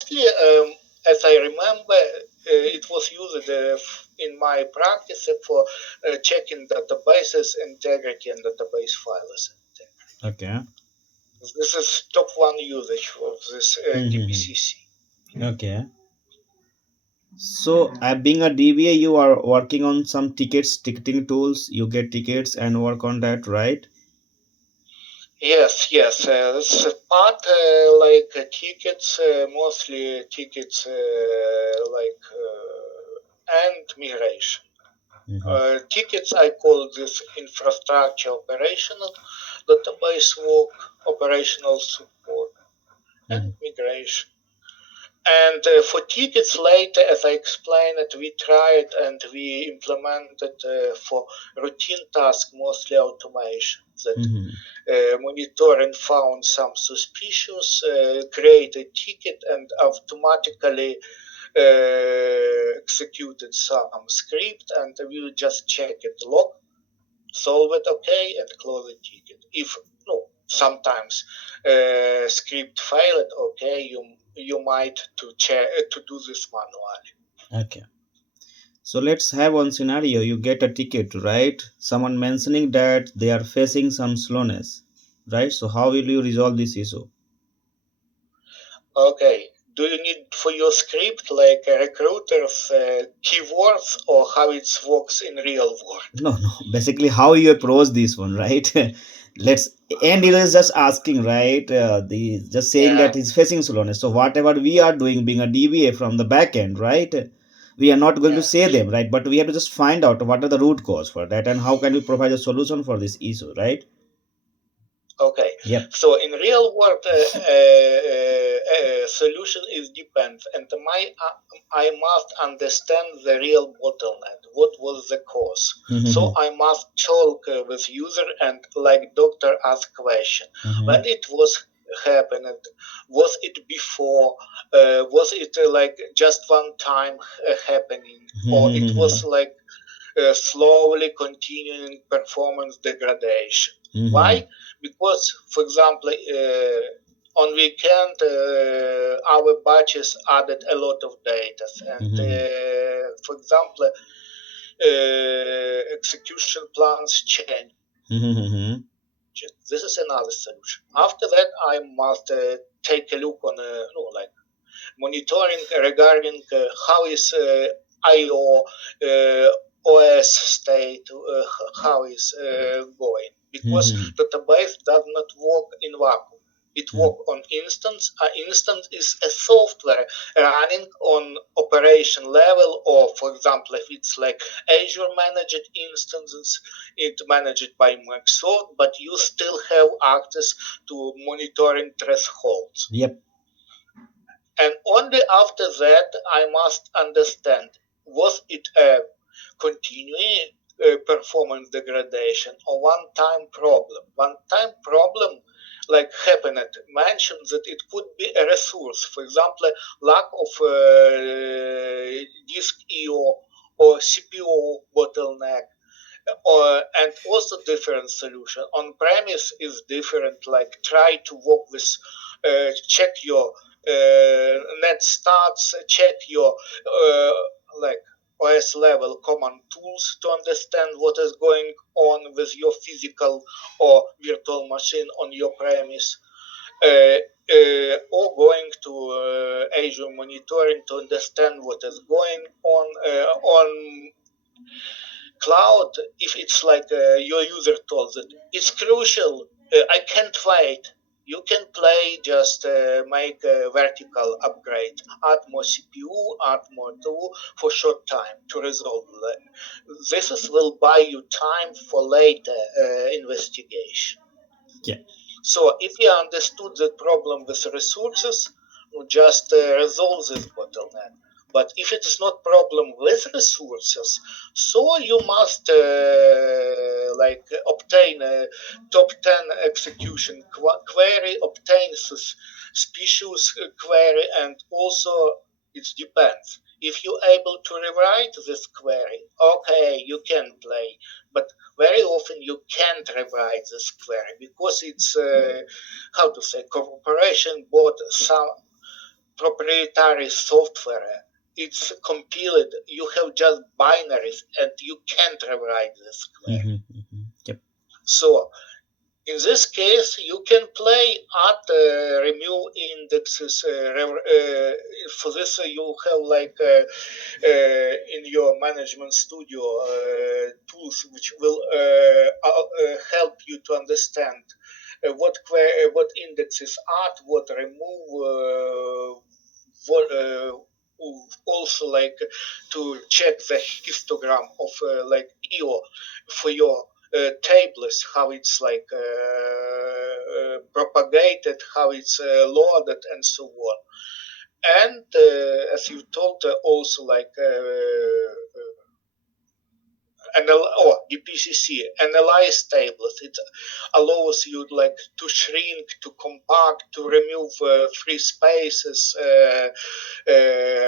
Mostly, as I remember, it was used in my practice for checking databases integrity and database files integrity. Okay. This is top one usage of this Mm-hmm. DBCC. Okay. So, being a DBA, you are working on some ticketing tools. You get tickets and work on that, right? Yes, yes. This part tickets, mostly tickets and migration. Mm-hmm. Tickets, I call this infrastructure operational, database work, operational support, and Mm-hmm. migration. And for tickets later, as I explained it, we tried and we implemented for routine tasks, mostly automation that Mm-hmm. monitor and found some suspicious, create a ticket and automatically executed some script, and we will just check it log, solve it okay, and close the ticket. If no, sometimes script failed, okay, you might to check to do this manually. Okay. So let's have one scenario. You get a ticket, right? Someone mentioning that they are facing some slowness, right? So how will you resolve this issue? Okay. Do you need for your script like a recruiter's keywords or how it works in real world? No, no. Basically, how you approach this one, right? Let's and it is just asking, right? The just saying Yeah. that he's facing slowness. So whatever we are doing, being a DBA from the back end, right? We are not going to Yeah. say them, right? But we have to just find out what are the root cause for that and how can we provide a solution for this issue, right? Okay, Yep. so in real world, solution is depends, and I must understand the real bottleneck. What was the cause? So Mm-hmm. I must talk with user and like doctor ask question. When Mm-hmm. it was happened, was it before? Was it like just one time happening, or it was like slowly continuing performance degradation. Mm-hmm. Why? Because, for example, on weekend our batches added a lot of data, and Mm-hmm. for example, execution plans change. Mm-hmm. This is another solution. After that, I must take a look on like monitoring regarding how is IO OS state, how is going. Because Mm-hmm. database does not work in vacuum. It Mm-hmm. works on instance. An instance is a software running on operation level, or for example, if it's like Azure managed instances, it managed by Microsoft, but you still have access to monitoring thresholds. Yep. And only after that I must understand, was it a continuing performance degradation or one-time problem. One-time problem like happened mentioned that it could be a resource, for example, lack of disk IO or CPU bottleneck, and also different solution on premise is different, like try to work with check your net stats, check your like OS level command tools to understand what is going on with your physical or virtual machine on your premise, or going to Azure monitoring to understand what is going on cloud. If it's like your user told it, it's crucial. I can't wait. You can play, just make a vertical upgrade, add more CPU, add more tool for short time to resolve that. This will buy you time for later investigation. Yeah. So if you understood the problem with resources, you just resolve this bottleneck. But if it is not problem with resources, so you must obtain a top 10 execution query, obtain suspicious query, and also it depends. If you're able to rewrite this query, okay, you can play. But very often you can't rewrite this query because it's how to say, corporation bought some proprietary software. It's compiled. You have just binaries, and you can't rewrite this query. Yep. So in this case, you can play at remove indexes. For this, you have like in your management studio tools which will help you to understand what indexes add, what remove, what also like to check the histogram of like EO for your tables, how it's like propagated, how it's loaded, and so on. And as you told, also like DPCC analyze tables. It allows you like to shrink, to compact, to remove free spaces,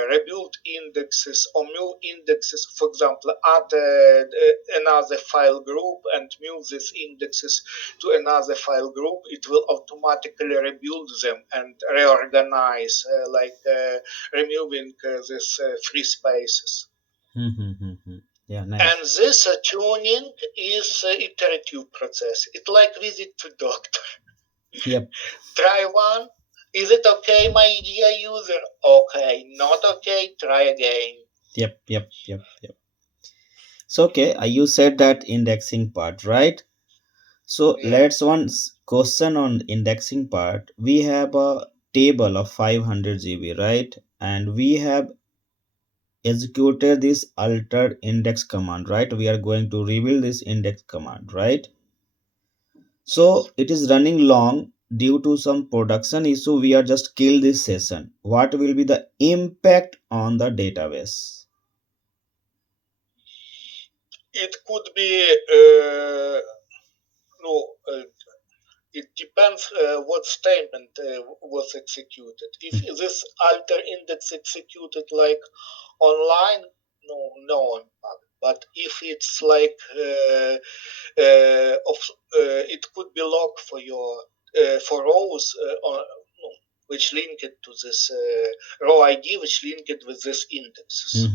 rebuild indexes or move indexes. For example, add another file group and move these indexes to another file group. It will automatically rebuild them and reorganize, removing these free spaces. Yeah, nice. And this tuning is iterative process. It's like visit to doctor. Yep. Try one. Is it okay, my dear user? Okay. Not okay. Try again. Yep. So okay, you said that indexing part, right? So Yeah. let's one question on indexing part. We have a table of 500 GB, right? And we have executed this alter index command, right? We are going to reveal this index command, right? So it is running long due to some production issue. We are just kill this session. What will be the impact on the database? It could be no. It depends what statement was executed. If this alter index executed like online, no impact. But if it's like it could be log for your for rows which link it to this row ID, which link it with this indexes.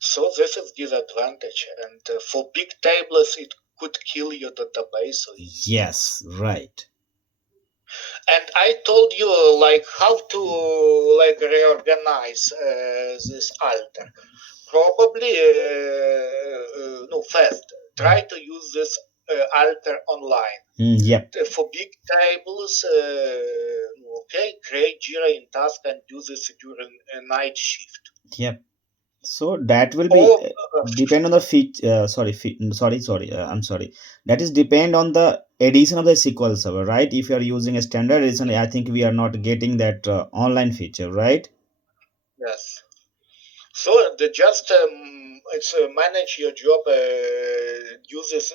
So this is disadvantage, and for big tables, it could kill your database. Yes, right. And I told you like how to like reorganize this alter. Probably no first try to use this alter online. Yep. For big tables, okay, create Jira in task and do this during a night shift. Yep. So that will be depend on the I'm sorry. That is depend on the edition of the SQL Server, right? If you are using a standard edition, I think we are not getting that online feature, right? Yes. So the just it's manage your job. Use this.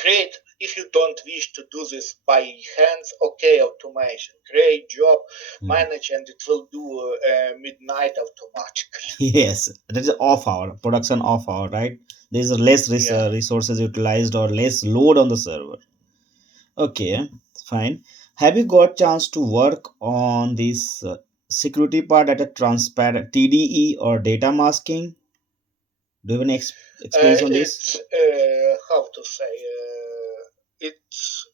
Create if you don't wish to do this by hands. Okay, automation. Create job, manage, and it will do midnight automatically. Yes, that is off hour production off hour, right? There is less resources utilized or less load on the server. Okay, fine. Have you got chance to work on this security part at a transparent TDE or data masking? Do you have any experience on this? It's how to say it's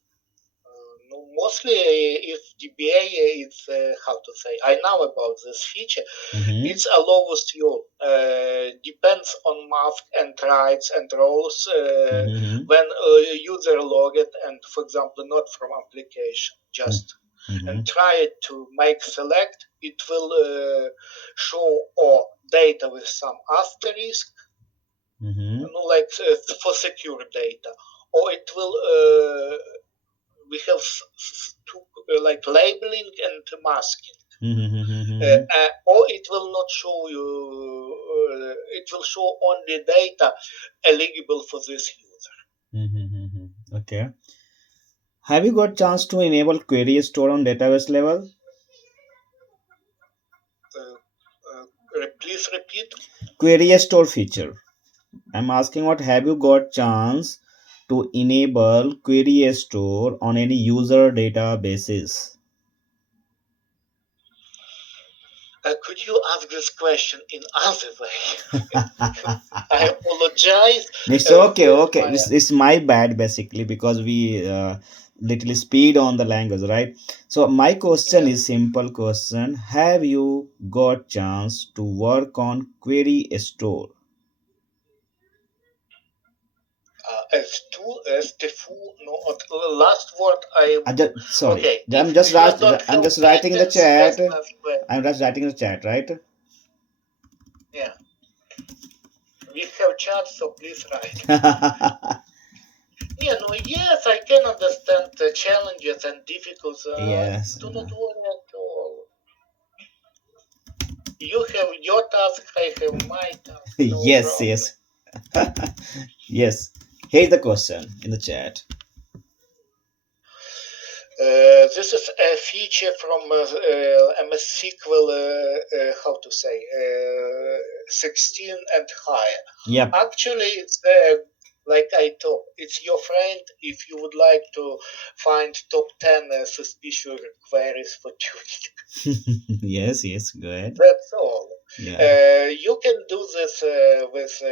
mostly if DBA is how to say I know about this feature. It allows you depends on mask and rights and roles when user logged and for example not from application just and try to make select. It will show or data with some asterisk like for secure data, or it will we have like labeling and masking, or it will not show you. It will show only data eligible for this user. Okay. Have you got chance to enable query store on database level? Please repeat. Query store feature. I'm asking what have you got chance to enable query store on any user databases? Could you ask this question in other way? I apologize It's okay, that okay. my It's my bad basically because we little speed on the language, right? So my question yeah, is simple question. Have you got chance to work on query store? as the full no last word I Sorry, okay. If you don't I'm have just writing in the patents, chat. that's not bad. I'm just writing in the chat, right? Yeah, we have chat, so please write. Yeah, no, yes, I can understand the challenges and difficulties. Yes. Do not worry at all. You have your task, I have my task. No Yes, problem. yes. Yes. Here's the question in the chat. This is a feature from MS SQL, how to say, 16 and higher. Yep. Actually, it's like I told, it's your friend if you would like to find top 10 suspicious queries for tuning. Yes, yes, go ahead. That's all. Yeah. You can do this with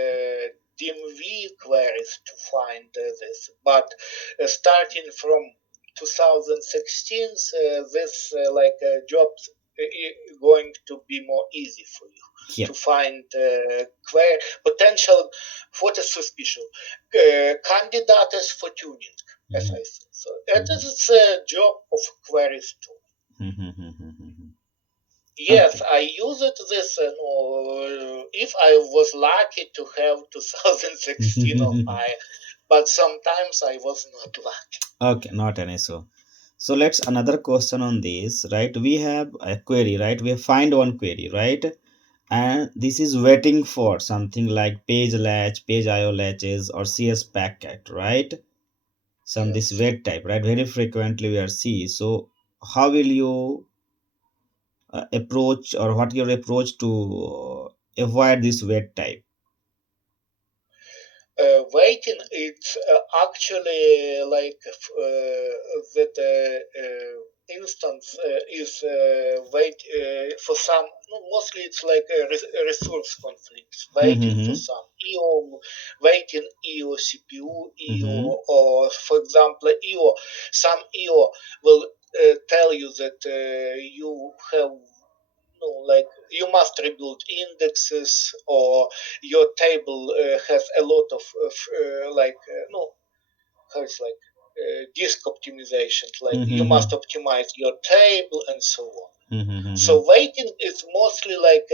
DMV queries to find this, but starting from 2016, this jobs going to be more easy for you Yep. to find potential for the suspicion candidates for tuning, as I said. So it is a job of queries too. Yes, Okay. I used this. If I was lucky to have 2016 or higher, but sometimes I was not lucky. Okay, not an issue. So let's another question on this, right? We have a query, right? We have find one query, right? And this is waiting for something like page latch, page IO latches, or CS packet, right? Some this Yes. wait type, right? Very frequently we are see. So how will you approach, or what your approach to avoid this wait type? Waiting, it's actually like that instance is wait for some. No, mostly, it's like a resource conflicts. Waiting for Mm-hmm. some EO, waiting EO CPU Mm-hmm. EO, or for example EO. Some EO will tell you that you have no, like you must rebuild indexes, or your table has a lot of no, how it's like disk optimization. Like you must Mm-hmm. optimize your table and so on. Mm-hmm. So waiting is mostly like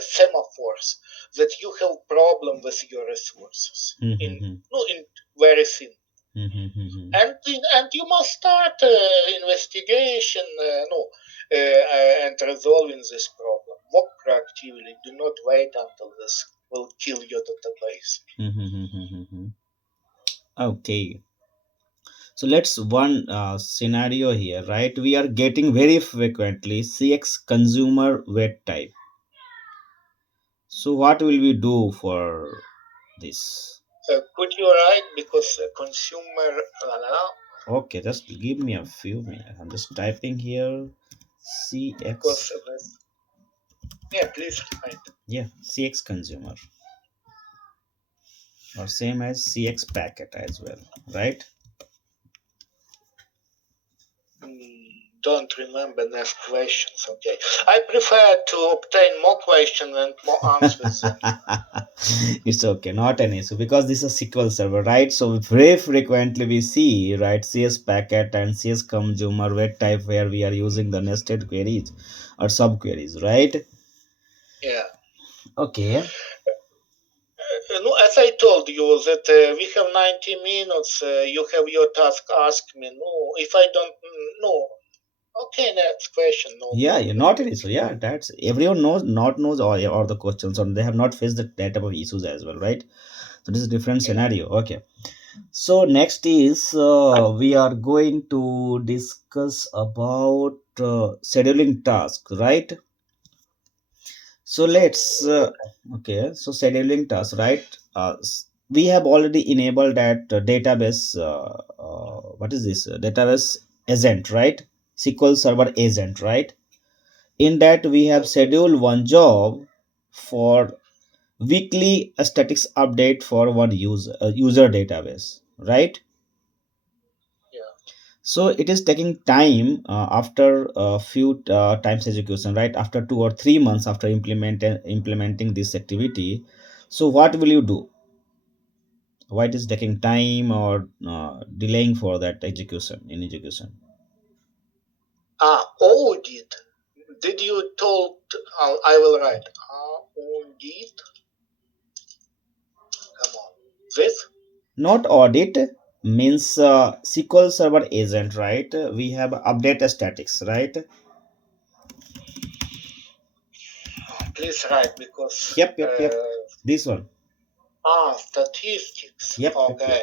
semaphores that you have problem with your resources in Mm-hmm. no in very thin, Mm-hmm. and you must start investigation and resolving this problem. Work proactively. Do not wait until this will kill your database. Mm-hmm. Okay. So let's one scenario here, right? We are getting very frequently CX consumer wait type. So what will we do for this? Could you write because consumer Okay, just give me a few minutes. I'm just typing here CX. because yeah, please write. Yeah, CX consumer, or same as CX packet as well, right? Don't remember next questions. Okay, I prefer to obtain more questions and more answers than you. It's okay, not an issue because this is a SQL server, right? So very frequently we see, right, CS packet and CS consumer wait type where we are using the nested queries or subqueries, right? Yeah. Okay. No, as I told you that we have 90 minutes. You have your task. Ask me. No, if I don't know. Okay, next question. No Yeah, you're problem not an with issue. you. Yeah, that's everyone knows all the questions, or they have not faced that type of issues as well, right? So this is a different Yeah. scenario. Okay. So next is we are going to discuss about scheduling tasks, right? So let's Okay. okay. So scheduling tasks, right? We have already enabled that database. What is this database agent, right? SQL Server agent, right? in that we have Okay. scheduled one job for weekly statics update for one user database, right? Yeah. So it is taking time after a few times execution, right? After 2 or 3 months after implementing this activity. So what will you do? Why it is taking time or delaying for that execution in execution? Audit. Did you told? I will write. Audit. Come on. This. Not audit means SQL Server agent, right? We have update statics, right? Please write because. Yep, yep, yep. This one. Statistics. Yep, yep, yep. Okay.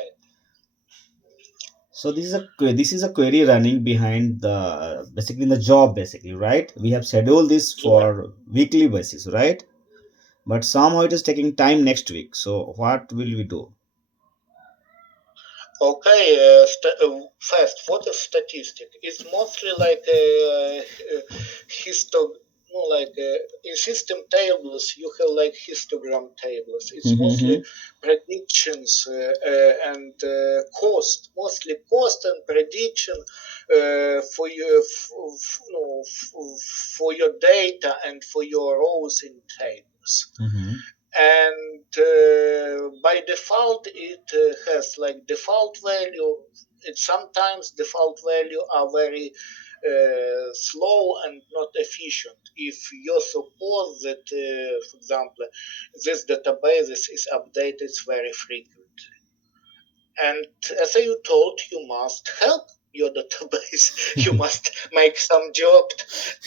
So this is a query running behind the basically in the job basically, right? We have scheduled this Yeah. for weekly basis, right? But somehow it is taking time next week. So what will we do? Okay, first, what is statistic? It's mostly like histo, no, like in system tables you have like histogram tables. It's mostly Mm-hmm. predictions and cost, mostly cost and prediction for your no, for your data and for your rows in tables. Mm-hmm. And by default it has like default value. It sometimes default value are very slow and not efficient. If you suppose that for example this database is updated very frequently, and as you told, you must help your database. You must make some job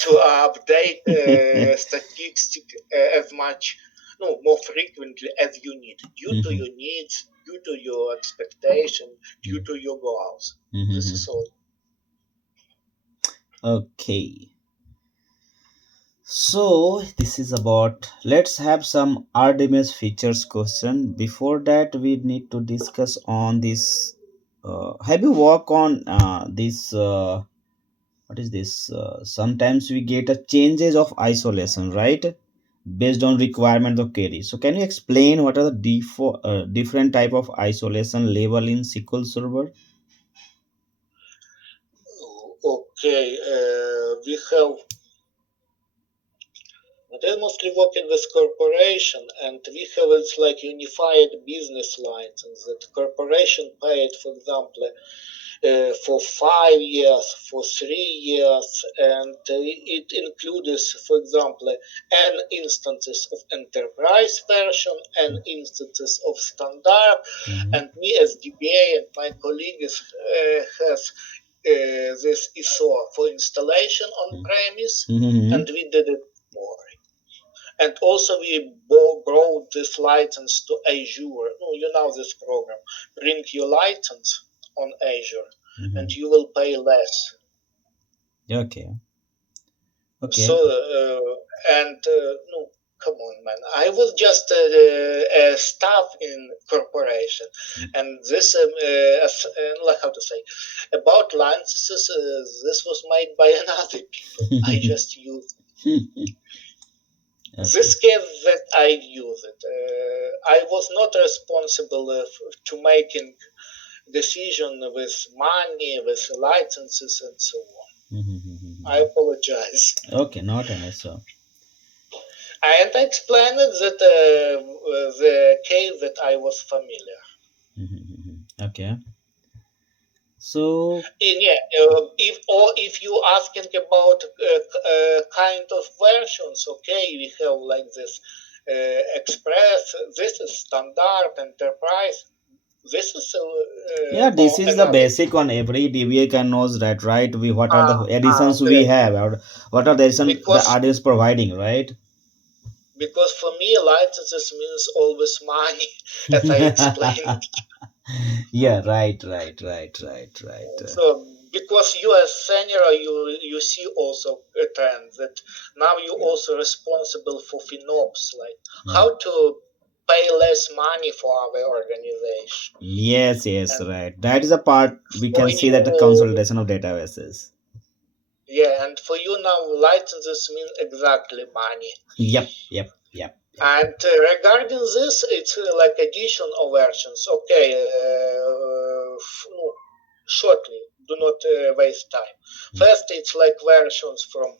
to update statistic as much, no, more frequently as you need, due to Mm-hmm. your needs, due to your expectation, due to your goals. This Mm-hmm. is all. Okay. So this is about let's have some RDMS features question. Before that, we need to discuss on this. Have you worked on this? What is this? Sometimes we get a changes of isolation, right? Based on requirement of query. So can you explain what are the different type of isolation level in SQL Server? Okay, we have. They mostly working with corporation, and we have it's like unified business license that corporation paid, for example, for 5 years, for 3 years, and it includes, for example, n instances of enterprise version, n instances of standard, Mm-hmm. and me as DBA and my colleagues has this ISO for installation on premise, Mm-hmm. and we did it more. And also we brought this license to Azure. No, you know this program. Bring your license on Azure, and Mm-hmm. you will pay less. Okay. So Okay. and no, come on, man. I was just a staff in corporation, and this like how to say about licenses. This was made by another people. I just used Okay. this case that I use it. I was not responsible to making decision with money, with licenses, and so on. I Mm-hmm. apologize. Okay, not an issue. And I explained that the case that I was familiar. Okay. So, Yeah, if you asking about kind of versions, okay, we have like this Express. This is standard enterprise. This is yeah, or this is the another. basic one. Every DBA can knows that, right? We what are the additions we Great. have, or what are the addition the Because audience providing, right? because for me licenses means always money, as I explained. Yeah, right. So because you as senior, you see also a trend that now you also responsible for FinOps, like Mm. how to pay less money for our organization. Yes, And right. That is a part we for can see that the you, consolidation of databases. Yeah, and for you now, licenses mean exactly money. Yep, yep, yep, yep. And regarding this, it's like addition of versions. Okay, no, shortly, do not waste time. First, it's like versions from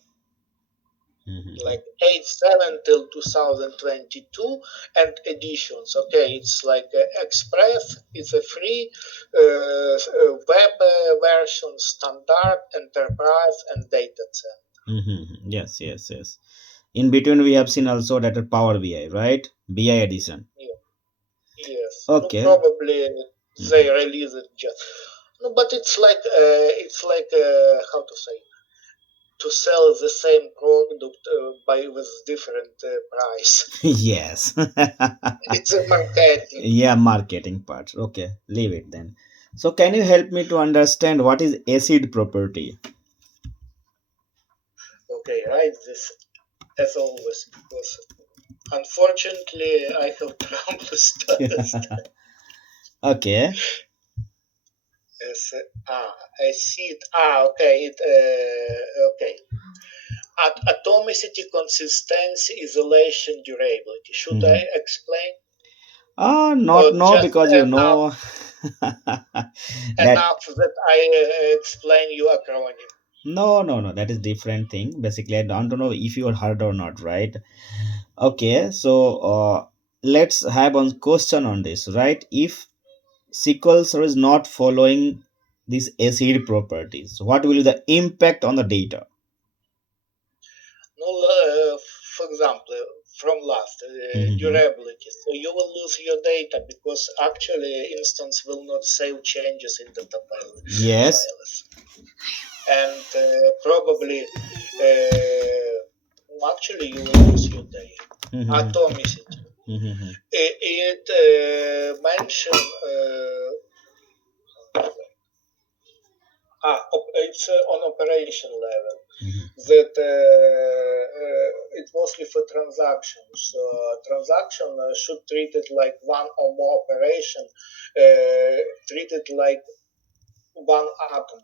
like 8.7 till 2022 and editions. Okay, it's like Express, it's a free web version, standard, enterprise, and data set. Yes, yes, yes. In between, we have seen also that Power BI, right? BI edition. Yeah. Yes, no, Okay. probably they release it just. No, but it's like how to say, to sell the same product by with different price. Yes. It's a marketing. Yeah, marketing part. Okay, leave it then. So, can you help me to understand what is acid property? Okay, right. This as always because unfortunately I have troubles to understand. Okay. As, I see it. Okay. Okay. Atomicity, consistency, isolation, durability. Should I explain Not or no, just because that enough that I explain you acronym? no, that is different thing. Basically, I don't know if you heard or not, right? Okay, so let's have one question on this, right? If SQL Server is not following these acid properties, what will be the impact on the data? No, for example, from last durability. So you will lose your data because actually instance will not save changes in data Yes. files, and probably actually you will lose your data. Atomicity. It mentioned it's on operation level that it's mostly for transactions. Transaction should treat it like one or more operation, treat it like one atom,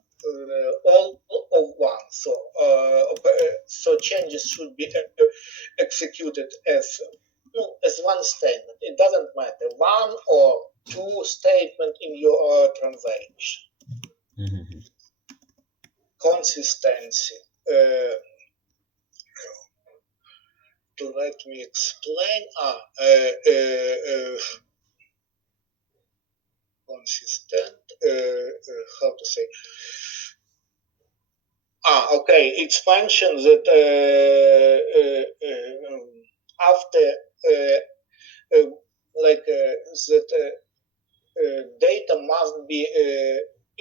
all of one. So changes should be executed as one statement. It doesn't matter one or two statement in your transaction. Consistency. Uh, to let me explain. Consistent. How to say? Okay. It's mentioned that after like that data must be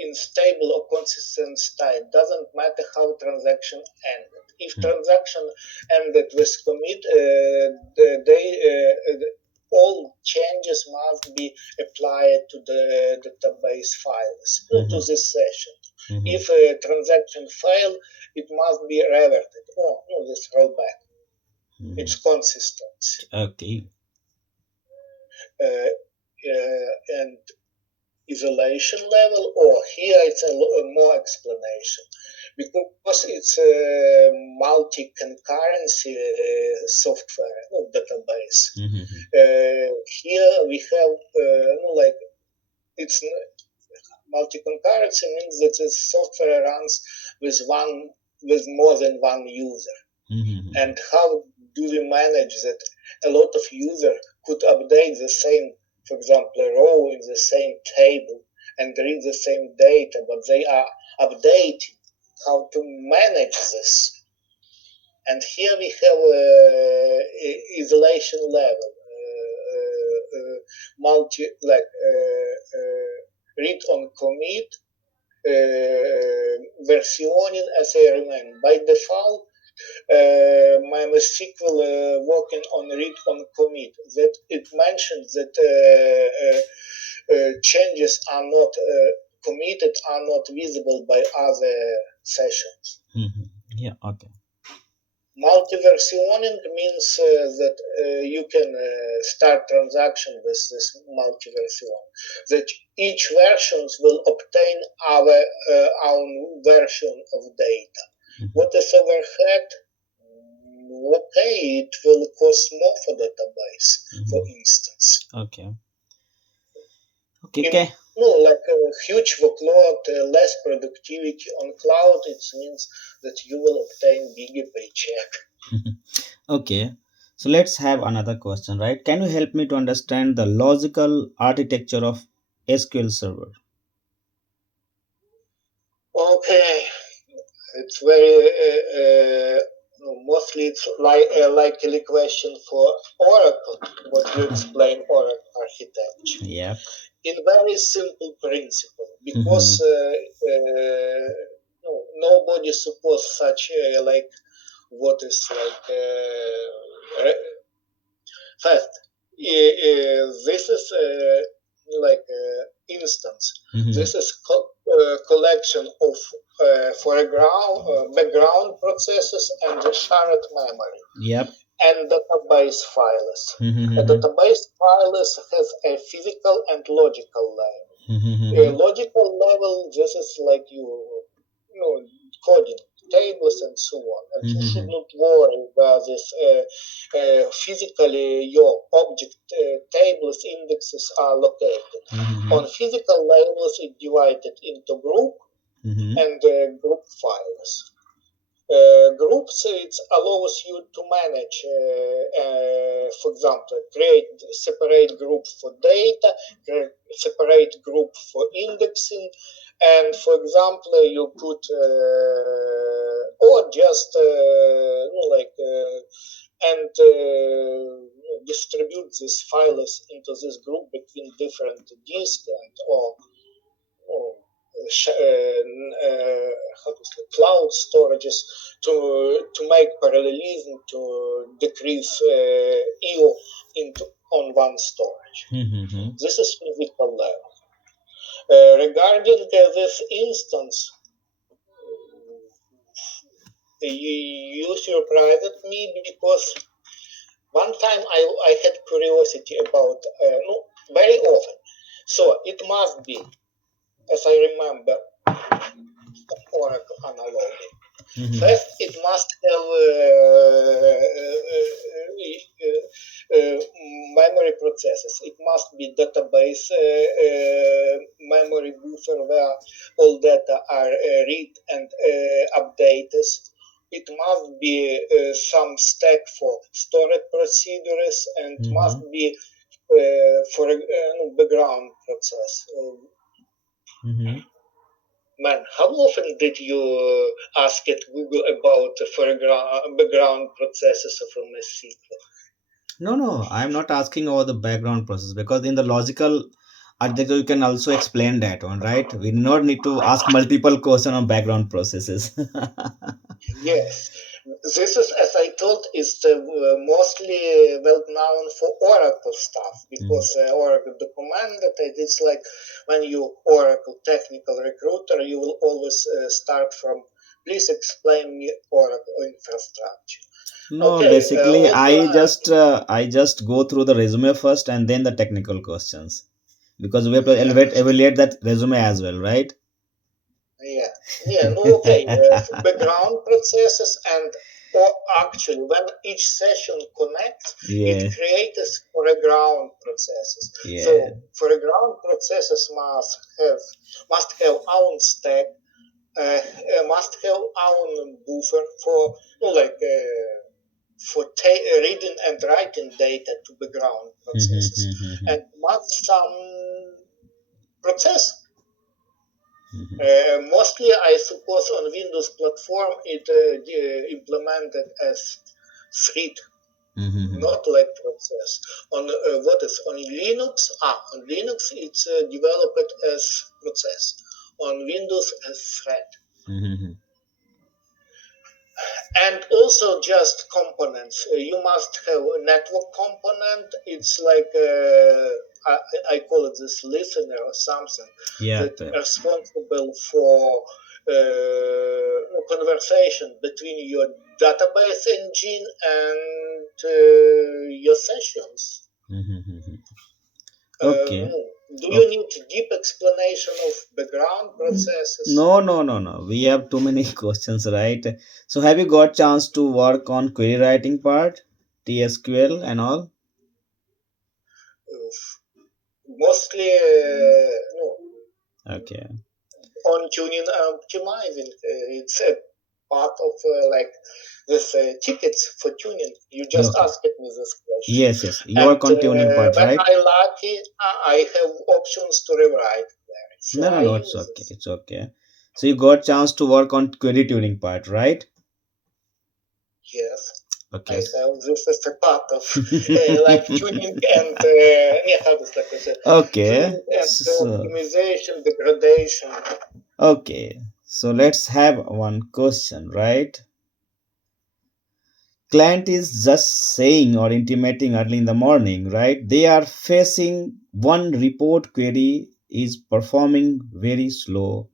in stable or consistent state. Doesn't matter how transaction ended. If transaction ended with commit, all changes must be applied to the database files, to this session. If a transaction failed, it must be reverted. Oh, no, this rollback. It's consistency. Okay. And isolation level, or here it's a more explanation because it's a multi-concurrency software database. Here we have like it's multi-concurrency means that the software runs with more than one user. And how do we manage that a lot of users could update the same, for example, a row in the same table and read the same data, but they are updating? How to manage this? And here we have isolation level, read on commit, versioning as I remember. By default, my MySQL working on read on commit, that it mentions that changes are not committed, are not visible by other sessions. Yeah, okay. Multi-versioning means that you can start transaction with this multi-version, that each versions will obtain our own version of data. What is overhead? Okay, it will cost more for database, for instance. Okay. Okay. In like a huge workload, less productivity on cloud, it means that you will obtain bigger paycheck. Okay. So let's have another question, right? Can you help me to understand the logical architecture of SQL Server? Okay, it's very mostly it's like a likely question for Oracle. What you explain Oracle architecture Yeah. in very simple principle, because Mhm. nobody suppose such like what is like first. This is like instance. Mhm. This is collection of background processes and the shared memory Yep. and database files. A Mhm. database files has a physical and logical layer. A Mhm. logical level, this is like you know, coding tables and so on, and you should Mhm. not worry about this. Physically, your object tables indexes are located. On Mhm. physical levels, it divided into group Mhm. and group files. Groups, it allows you to manage, for example, create separate group for data, separate group for indexing, and for example, you could or just like and distribute these files into this group between different disks and or how to say, cloud storages to make parallelism to decrease EO into on one storage. Mhm. This is physical level. Regarding this instance, you surprised me because one time I had curiosity about no, very often. So it must be, as I remember, Oracle analogy. Mhm. First, it must have memory processes. It must be database memory buffer where all data are read and updated. It must be some stack for storage procedures and must Mhm. be for background process. Mhm. Man, how often did you ask at Google about the background processes of a MySQL? No, no, I'm not asking about the background process because in the logical architecture you can also explain that one, right? We do not need to ask multiple questions on background processes. Yes, this is, as I told, is the, mostly well known for Oracle stuff Mm. because Oracle documented it. It's like when you Oracle technical recruiter, you will always start from, please explain me Oracle infrastructure. No, Okay, basically also I just go through the resume first and then the technical questions because we have to yeah. evaluate that resume as well, right? Yeah, yeah, no, okay. Background processes and or actually when each session connects, it Yeah, creates foreground processes. yeah. So foreground processes must have own stack, must have own buffer for like reading and writing data to background processes, and must some process. Mostly, I suppose on Windows platform it implemented as thread, not like process. On what is on Linux? On Linux it's developed as process. On Windows as thread, and also just components. You must have a network component. It's like I call it this listener or something Yeah. that responsible for conversation between your database engine and your sessions. Mhm. Uh, Okay. Do you Okay. need deep explanation of background processes? No. We have too many questions, right? So have you got chance to work on query writing part, TSQL and all? Uh, Mostly, no, Okay. on tuning and optimizing. It's a part of like this tickets for tuning. You just Okay. asked me this question, Yes. You and work on tuning part, when right? I lucky, I have options to rewrite there, so I No. It's use okay. this. It's okay. So you got chance to work on query tuning part, right? Yes, I Okay. have this as a part of like tuning and yeah, how to say it? Okay. Tuning and So, optimization, degradation. okay. So let's have one question, right? Client is just saying or intimating early in the morning, right? They are facing one report query is performing very slow.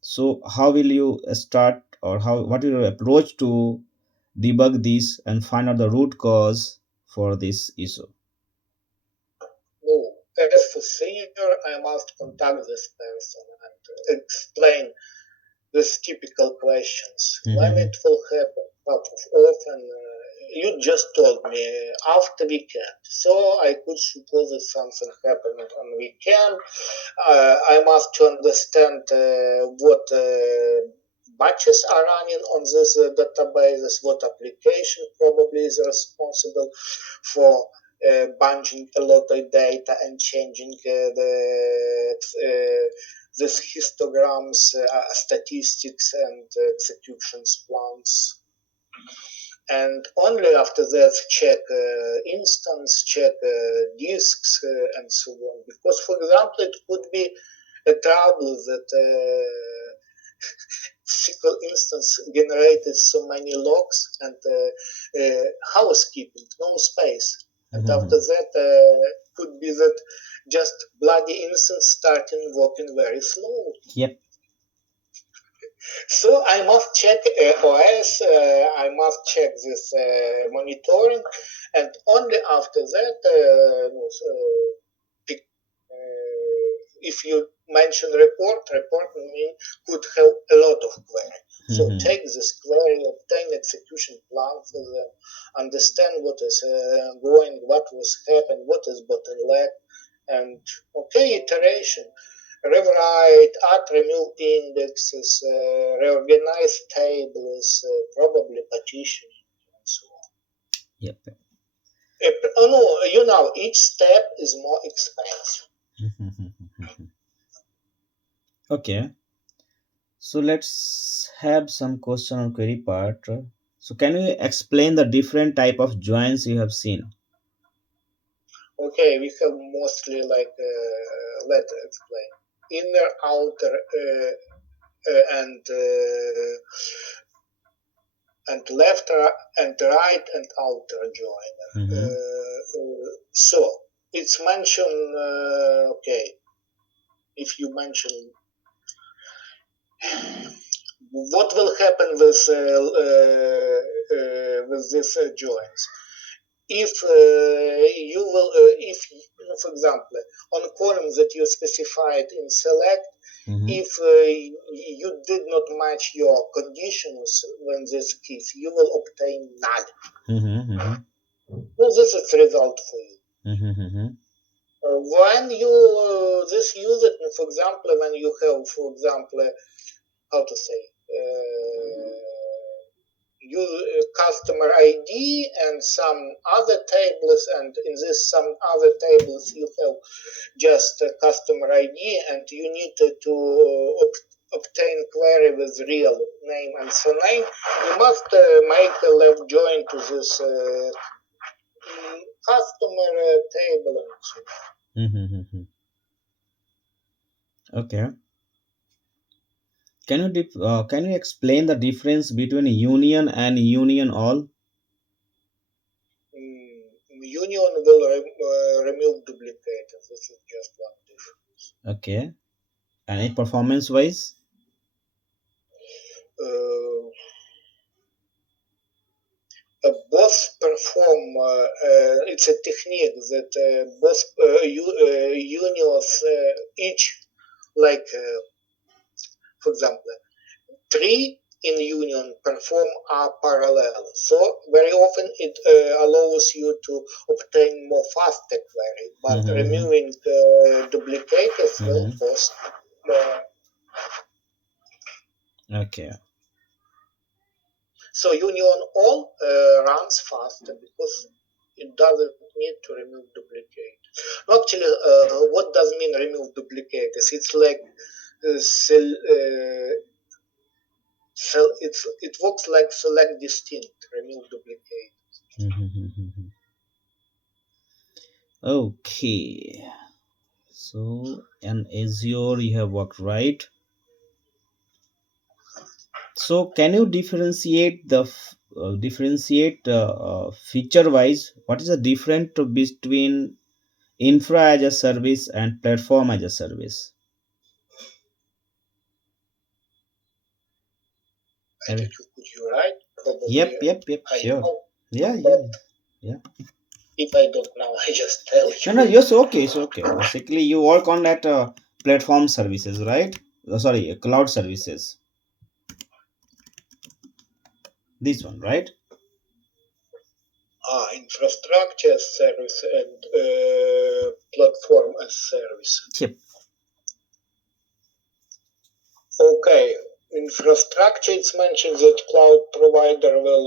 So how will you start, or how what is your approach to debug this and find out the root cause for this issue? No, as a senior, I must contact this person and explain these typical questions. When Mm-hmm. it will happen, how often? You just told me after weekend, so I could suppose that something happened on weekend. I must to understand what batches are running on these databases, what application probably is responsible for bunching a lot of data and changing these histograms, statistics, and executions plans. And only after that check instance, check disks, and so on. Because, for example, it could be a trouble that SQL instance generated so many logs and housekeeping, no space. And after Mm-hmm. that, could be that just bloody instance starting working very slow. Yep. So I must check OS, I must check this monitoring, and only after that, pick, if you mention report mean could have a lot of query. So Mm-hmm. take this query, obtain execution plan for them, understand what is going, what was happened, what is bottleneck, and okay, iteration. Rewrite, add, remove indexes, reorganize tables, probably partitioning, and so on. Yep. Oh no, each step is more expensive. Okay. So let's have some question on query part. So can you explain the different type of joins you have seen? Okay, we have mostly like, let's explain. Inner, outer, and left and right and outer joiner. Mm-hmm. So it's mentioned, okay, if you mention what will happen with these joins. If you will, if for example, on a column that you specified in select, Mm-hmm. if you did not match your conditions when this keys, you will obtain null. Mm-hmm. Well, this is the result for you. Mm-hmm. When you this use it, for example, when you have, for example, how to say, you customer ID and some other tables, and in this some other tables you have just a customer ID, and you need to obtain query with real name and surname. You must make a left join to this customer table and so on. Mm-hmm. Okay. Can you explain the difference between union and union all? Union will remove duplicators. This is just one difference. Okay. And it performance wise? Uh, both perform. It's a technique that both unions each, like for example, three in union perform are parallel. So very often it allows you to obtain more faster query, but Mm-hmm. removing duplicators will Mm-hmm. cost more. Okay. So union all runs faster because it doesn't need to remove duplicate. Actually, what does mean remove duplicators? It's like it works like select distinct, remove duplicate. Mm-hmm. Okay. So, in Azure, you have worked right. So, can you differentiate feature wise? What is the difference between infra as a service and platform as a service? Have- Attitude could you write? Probably Yep, I sure. know, Yeah. but Yeah. if I don't know, I just tell No, you. yes, okay, it's okay. Basically, you work on that platform services, right? Sorry, cloud services. This one, right? Infrastructure as service and platform as service. Yep. Okay, infrastructure. It's mentioned that cloud provider will.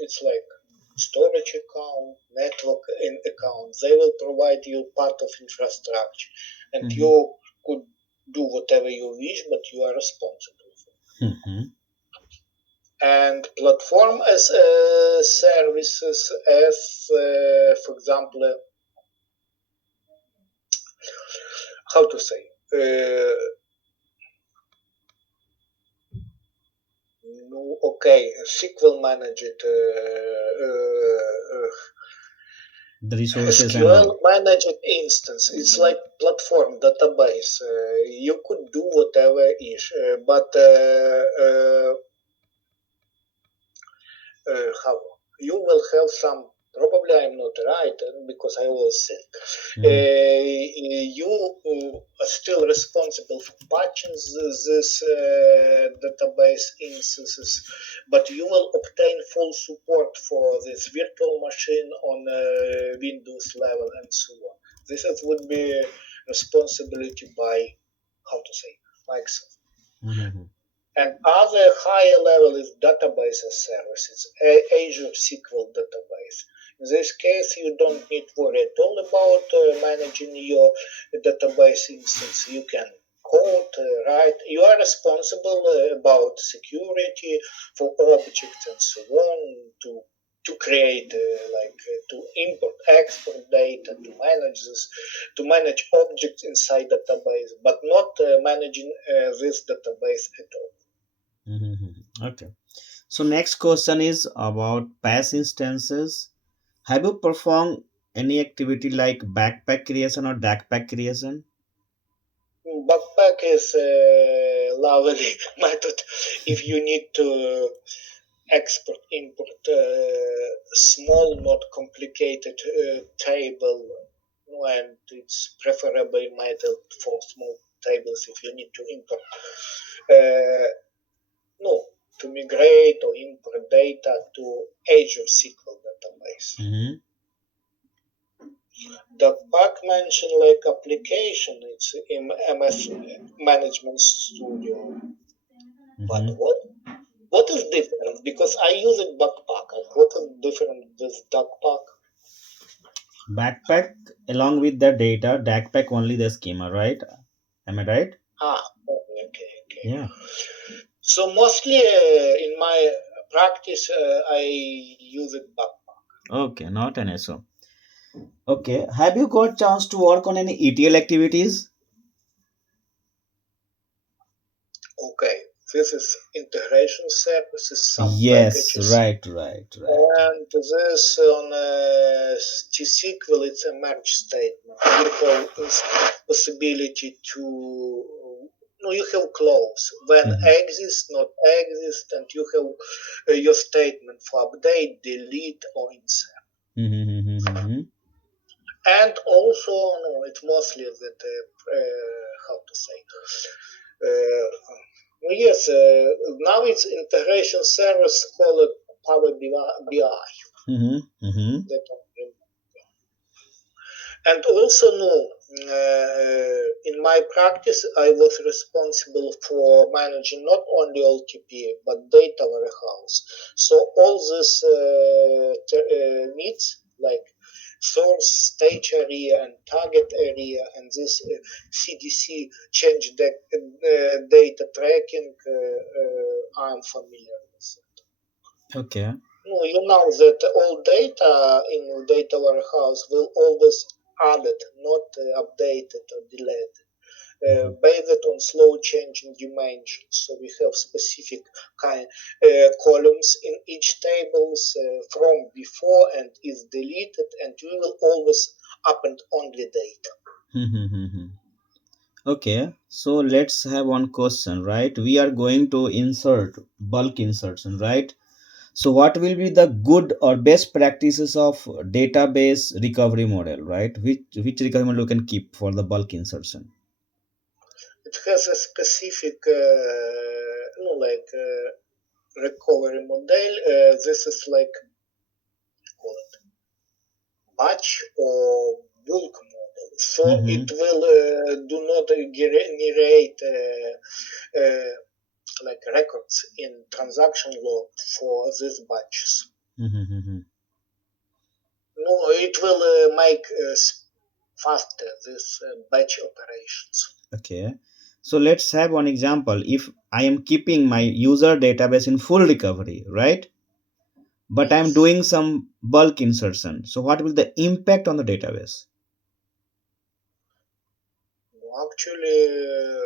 It's like storage account, network in account. They will provide you part of infrastructure, and Mm-hmm. you could do whatever you wish, but you are responsible for. Mm-hmm. And platform as services, as for example, how to say. No, okay, SQL managed The resources and SQL all. managed instance. It's like platform database. You could do whatever is, but how you will have some. Probably I'm not right because I was sick. Mm-hmm. You are still responsible for patching this database instances, but you will obtain full support for this virtual machine on Windows level and so on. This would be responsibility by how to say Microsoft. Mm-hmm. And other higher level is database as service. It's Azure SQL database. In this case, you don't need to worry at all about managing your database instance. You can code, write. You are responsible about security for objects and so on to create to import export data to manage this to manage objects inside database but not managing this database at all. Mm-hmm. Okay. So next question is about PaaS instances. Have you performed any activity like backpack creation or DACpack creation? Backpack is a lovely method if you need to export, import small, not complicated table, and it's preferably method for small tables if you need to import. Uh, no, to migrate or import data to Azure SQL database. Mm-hmm. The pack mentioned like application, it's in MS Management Studio. But Mm-hmm. what is different? Because I use it backpack. What is different with backpack? Backpack along with the data, DACpack only the schema, right? Am I right? Okay. Yeah. So mostly in my practice, I use it backpack. Okay, not an issue. Okay. Have you got chance to work on any ETL activities? Okay, this is integration services, some Yes, packages, right. and this on T-SQL, it's a merge statement. Virtual possibility to you have clause when Mhm. exist, not exist, and you have your statement for update, delete, or insert. Mhm. And also, no, it's mostly that how to say. Uh, yes, now it's integration service called Power BI. Mhm. That and also, no, in my practice, I was responsible for managing not only LTP but data warehouse. So all these needs like source, stage area, and target area, and this CDC change data tracking, I'm familiar with. Okay. No, you know that all data in data warehouse will always added, not updated or deleted, Mhm. based on slow changing dimensions. So we have specific kind columns in each tables from before and is deleted, and we will always append only data. Mhm. Okay, so let's have one question, right? We are going to insert bulk insertion, right? So what will be the good or best practices of database recovery model, right? Which recovery model you can keep for the bulk insertion? It has a specific, recovery model. This is like batch or bulk model. So it Mm-hmm. will do not generate like records in transaction log for these batches. Mm-hmm. No, it will make faster these batch operations. Okay. So let's have one example. If I am keeping my user database in full recovery, right? But I'm Yes. doing some bulk insertion. So what will the impact on the database? Actually,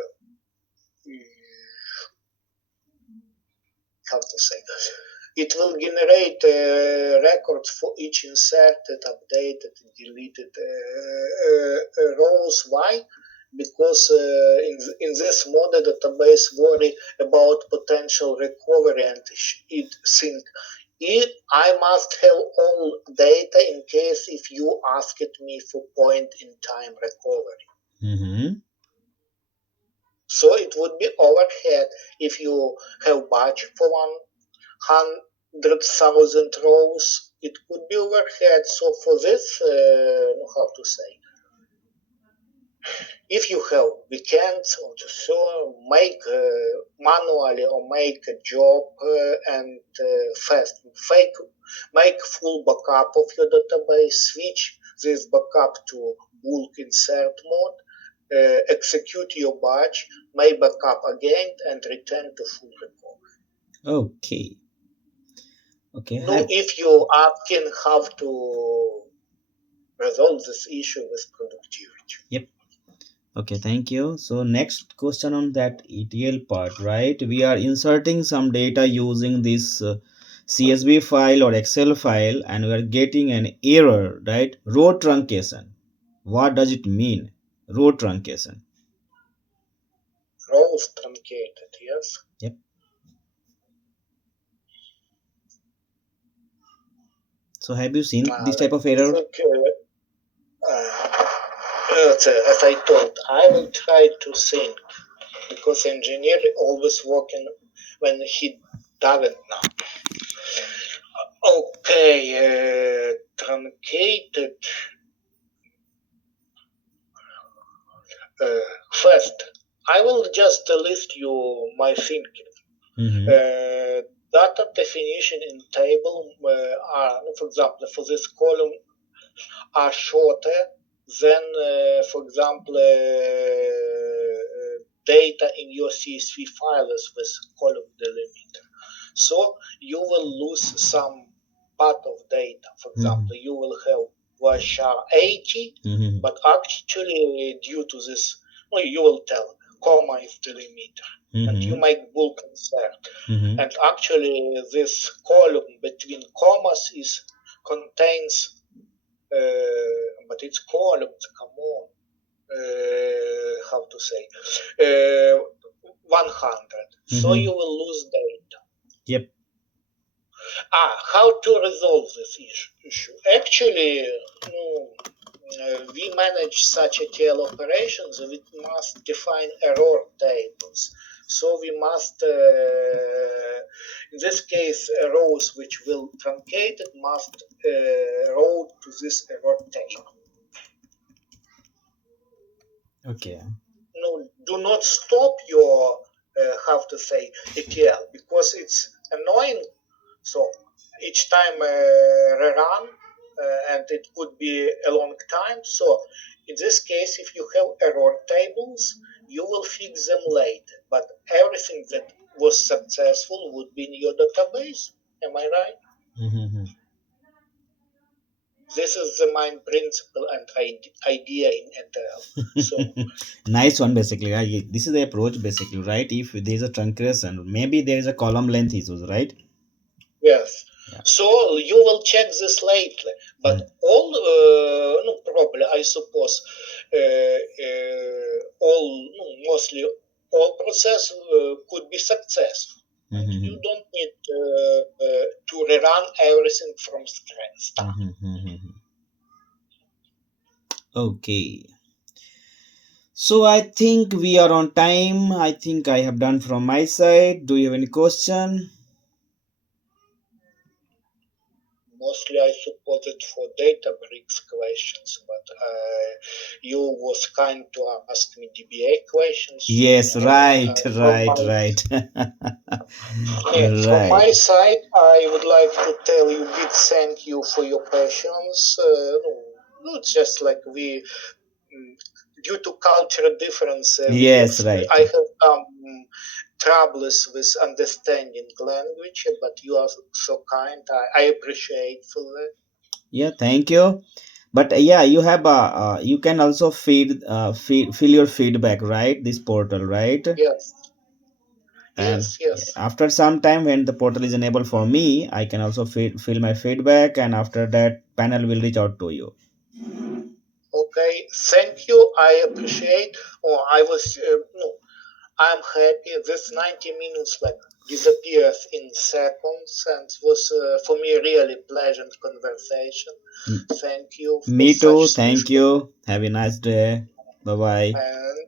how to say, it will generate records for each inserted, updated, deleted rows. Why? Because in this model, database worry about potential recovery and it think I must have all data in case if you asked me for point in time recovery. Mm-hmm. So it would be overhead if you have budget for 100,000 rows. It could be overhead. So for this, how to say, if you have weekends or so, make manually or make a job and fast make full backup of your database, switch this backup to bulk insert mode, execute your batch, make backup again, and return to full recovery. Okay. Okay. No, if you asking how to resolve this issue with productivity. Yep. Okay, thank you. So next question on that ETL part, right? We are inserting some data using this CSV file or Excel file and we are getting an error, right? Row truncation. What does it mean? Row truncation. Rows truncated, yes. Yep. So have you seen this Let type of me error? think. As I told, I will try to think because engineer always working when he doesn't know. Okay, truncated. First, I will just list you my thinking. Mm-hmm. Uh, Data definition in table are, for example, for this column are shorter than, for example, data in your CSV files with column delimiter. So you will lose some part of data. For Mm-hmm. example, you will have varchar 80, Mm-hmm. but actually due to this, well, you will tell comma is delimiter, and you Mm-hmm. make bulk insert. Mm-hmm. And actually, this column between commas is contains but it's columns. Come on, how to say? 100. So you will lose data. Yep. How to resolve this issue? Actually, we manage such ETL operations. We must define error tables. So we must, in this case, rows which will truncated must route to this error table. Okay. No, do not stop your how to say ETL because it's annoying. So each time rerun, and it could be a long time. So in this case, if you have error tables, you will fix them later. But everything that was successful would be in your database. Am I right? Mm-hmm. This is the main principle and idea in ETL. So Nice one, basically. This is the approach, basically, right? If there is a truncation, maybe there is a column length issues, right? yes. Yeah. So you will check this later, but all no probably I suppose all mostly all process could be successful. Mm-hmm. You don't need to rerun everything from scratch. Mm-hmm. Okay. So I think we are on time. I think I have done from my side. Do you have any question? Mostly I suppose it for Databricks questions, but you was kind to ask me DBA questions. Yes, right, From right, my right. From Right. my side, I would like to tell you big thank you for your patience. Not just like we, due to cultural difference, Yes, right. I have some troubles with understanding language, but you are so kind. I appreciate for that. Yeah, thank you. But yeah, you have you can also fill your feedback, right? This portal, right? Yes, And yes, yes. after some time, when the portal is enabled for me, I can also fill my feedback, and after that, panel will reach out to you. Okay, thank you. I appreciate. Oh, I was no. I'm happy. This 90 minutes like disappears in seconds, and was for me really pleasant conversation. M- Thank you for Me too. such Thank discussion. you. Have a nice day. Bye bye. And